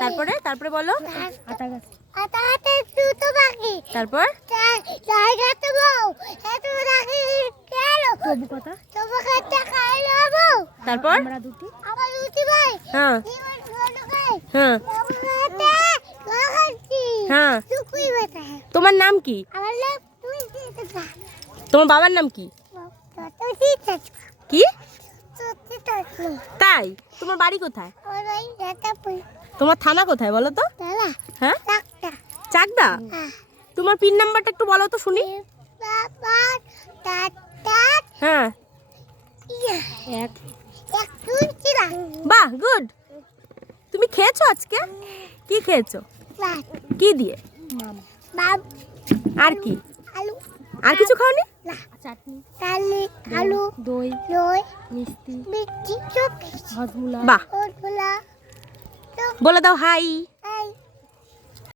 তারপরে তারপরে বলো আটা গাছ আটা হাতে দুটো বাকি তারপর জায়গাতে বউ এত রাখি কেন তবু কথা তবু খাতে খাই লবো তারপর আমরা দুটি আমার দুটি ভাই হ্যাঁ জীবন ভালো খাই হ্যাঁ তবু খাতে খাচ্ছি হ্যাঁ সুকুই বেটা তোমার নাম কি আমার লোক তুই দিতে যা তোমার বাবার নাম কি তুই দিতে কি তুই তো তাই তোমার বাড়ি কোথায় আমার ভাই এটা পই তোমার থানা কোথায় বলো তো দাদা হ্যাঁ ডাক্তার চাকদা হ্যাঁ তোমার পিন নাম্বারটা একটু বলো তো শুনি বাবা দাদা হ্যাঁ এক এক দুই তিন বাহ গুড তুমি খেয়েছো আজকে কি খেয়েছো বাস কি দিয়ে মাম বাব আর কি আলু আর কিছু খাওনি না চাটনি তালি আলু দই দই মিষ্টি মিষ্টি চোখ হজমুলা বাহ ওটলা বলে দাও হাই